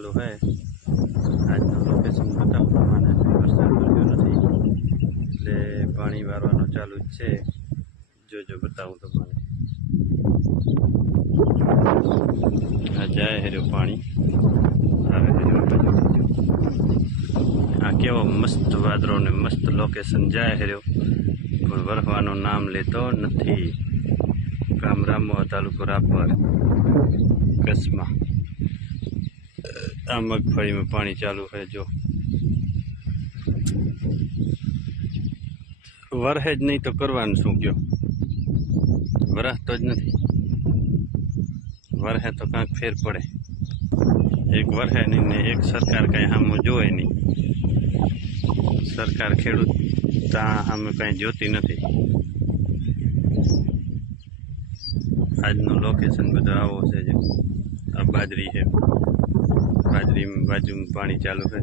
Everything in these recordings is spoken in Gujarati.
चालू है। आज लोकेशन बताऊँ प्रमाणे वरसाद पड़्यो नहीं એટલે પાણી વારવાનું ચાલુ જ છે। જો बताऊँ तमने आ जाए हेरो पानी आवे हेरो बाजू आ केवो मस्त वादरो ने मस्त लोकेशन जाए हेरो पण वरવાનું नाम लेतो નથી। गाम रामोआ तालुको रापर कच्छमां आ मगफળી में पानी चालू है। जो वरहे ज नहीं तो करवानुं शुं कयो? वरसतो ज नहीं, वरहे तो कांक फेर पड़े। एक वरहे नहीं ने एक सरकार कहीं सामु जोए नहीं। सरकार खेडूत सामे कहीं जोती नहीं। આજનું લોકેશન બધું આવો છે। જો આ બાજરી છે, બાજરી બાજુમાં પાણી ચાલુ છે।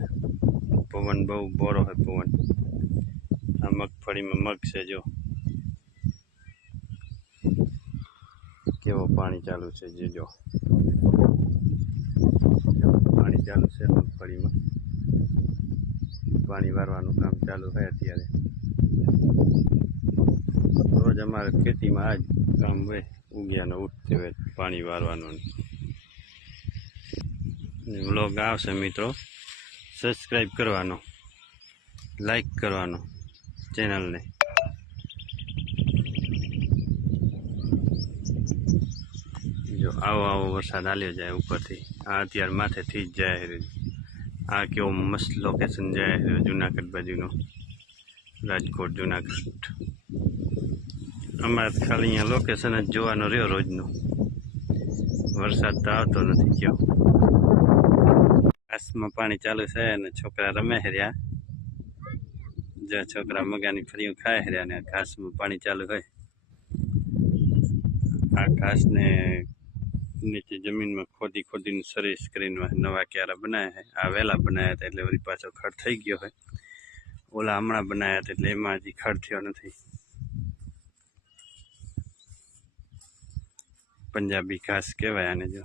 પવન બહુ બોરો છે પવન। આ મગફળીમાં મગ છે। જો કેવો પાણી ચાલુ છે। જો પાણી ચાલુ છે મગફળીમાં। પાણી વારવાનું કામ ચાલુ છે અત્યારે। રોજ અમારે ખેતીમાં આ જ કામ હોય। ઉગ્યાનો ઉઠતે હોય પાણી વારવાનું। વ્લોગ આવશે મિત્રો, સબસ્ક્રાઈબ કરવાનો, લાઈક કરવાનો ચેનલને। જો આવો આવો વરસાદ આલ્યો જાય ઉપરથી। આ અત્યારે માથેથી જ જાય। આ કેવો મસ્ત લોકેશન જાય જુનાગઢ બાજુનો, રાજકોટ જુનાગઢ। અમારે ખાલી અહીંયા લોકેશન જ જોવાનો રહ્યો રોજનો। વરસાદ તો આવતો નથી કયો। ઘાસમાં પાણી ચાલુ છે અને છોકરા રમે રહ્યા। જો છોકરા મગાની ફરીઓ ખાય રહ્યા ને ઘાસમાં પાણી ચાલુ હોય। આ ઘાસને નીચે જમીનમાં ખોદી ખોદીને સર્વિસ કરીને નવા ક્યારા બનાવ્યા છે। આ વહેલા બનાવ્યા હતા એટલે વળી પાછો ખડ થઈ ગયો હોય। ઓલા હમણાં બનાવ્યા હતા એટલે એમાં હજી ખડ થયો નથી। पंजाबी घास कहवाय आने। जो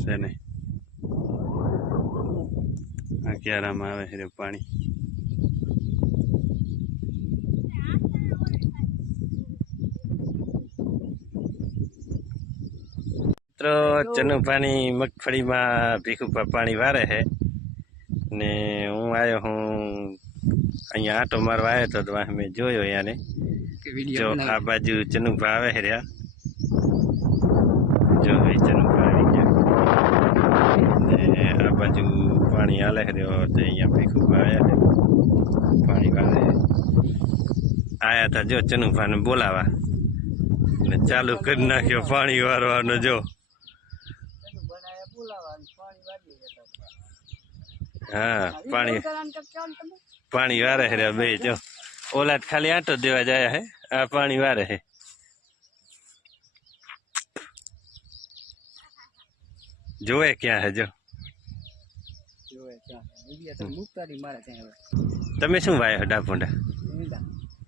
से ने आ क्यारामां आवे छे पाणी। मित्रों चनुभानी मगफड़ी में भीखुभा पाणी वारे है ने हूँ आयो हूँ अहीं आटो मारवा आयो तो मैं जोयो याने। जो आ बाजू चनुभा आवे है रहा। जो भाई चनुभा आई गया आ बाजू पानी आले है तो अँ भीखुभा आया है पानी वाले आया था। जो चनुभा ने बोलावा चालू कर नाख्यो पानी वारवानो। जो हाँ पानी वारे है बे। जो ओलाट खाली आटो देवा जाया है, आ पानी वारे है। जोए क्या है? जो तमे शू वायो डाभोंडा?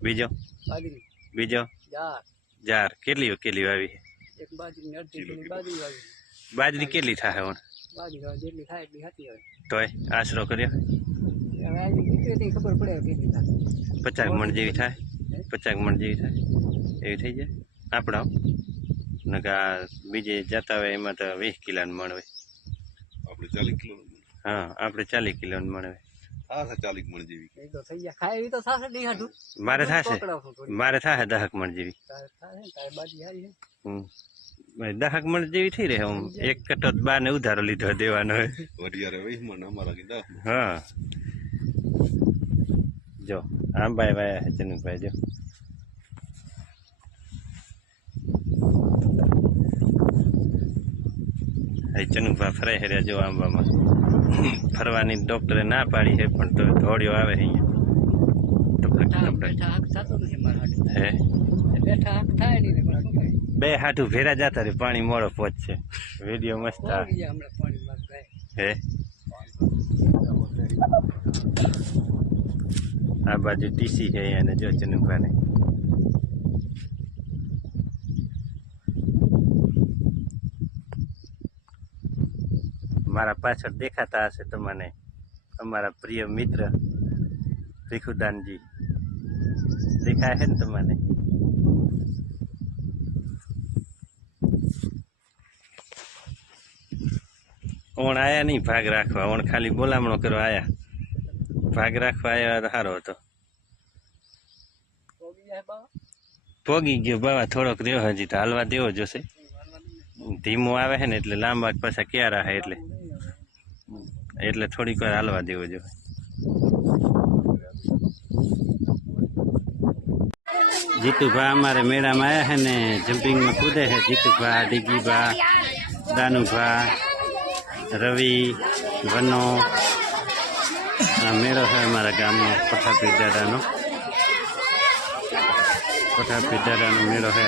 बीजो बीजो जार केटली वावी है? बाजरी केटली थाहे हुण? तोय आशरो कर्यो 50 मण जेवी थाय। 50 मण जेवी थाय एवी थई जाय। आपड़ा नका बीजे जाता होय एमां तो 20 किलोन मण होय। आपणे 40 किलो। हाँ आपणे 40 किलोन मण होय। हाँ 40 मण जेवी ए तो थई जा। खाय तो थासे नहीं हाडू मारे थासे 10 मण जेवी थाय। बाजी हारी है। 10 मण जेवी थई रहे। हम एक कटो बा ने उधारो लीधो देवानो है। वडियारे 20 मण अमारा की 10। हाँ जो आंबा वाया है चनुभाई। जो चनुभा फरे है। जो आंबा में फरवानी डॉक्टरे ना पाड़ी है पण तो दौड़ियो आवे है। बे हाथू भेरा जाता रे पानी मोड़ो पहुंचे। वीडियो मस्त है। आ बाजू टीसी है यानी जो चनुभा ने મારા પાછળ દેખાતા હશે તમને અમારા પ્રિય મિત્ર ભીખુદાનજી દેખાય છે ને તમને? ઓણ આયા નહીં ભાગ રાખવા, ઓણ ખાલી બોલામણો કરવા આયા. ભાગ રાખવા આવ્યા સારો હતો. પોગી ગયો બાવા, થોડોક રહ્યો હજી તો હાલવા દેવો જોશે. ધીમું આવે છે ને એટલે લાંબા પાછા ક્યાં રહે એટલે થોડીક વાર હાલવા દેવો જોઈએ. જીતુભા અમારે મેળામાં આવ્યા છે ને જમ્પિંગમાં કૂદે છે. જીતુભા, ડીગીભા, દાનુભા, રવિ, વનો. આ મેળો છે અમારા ગામનો પઠાપીર દાદાનો. પઠાપીર દાદાનો મેળો છે.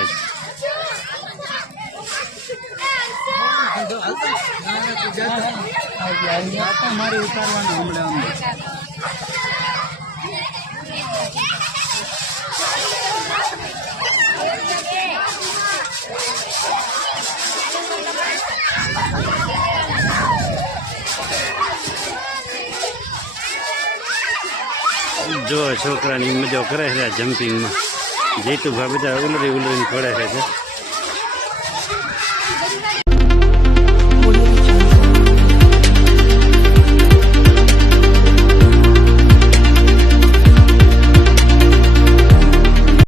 જો છોકરાની મજો કરે છે જમ્પિંગમાં. જીતુભા બધા ઉલરીને પડે છે.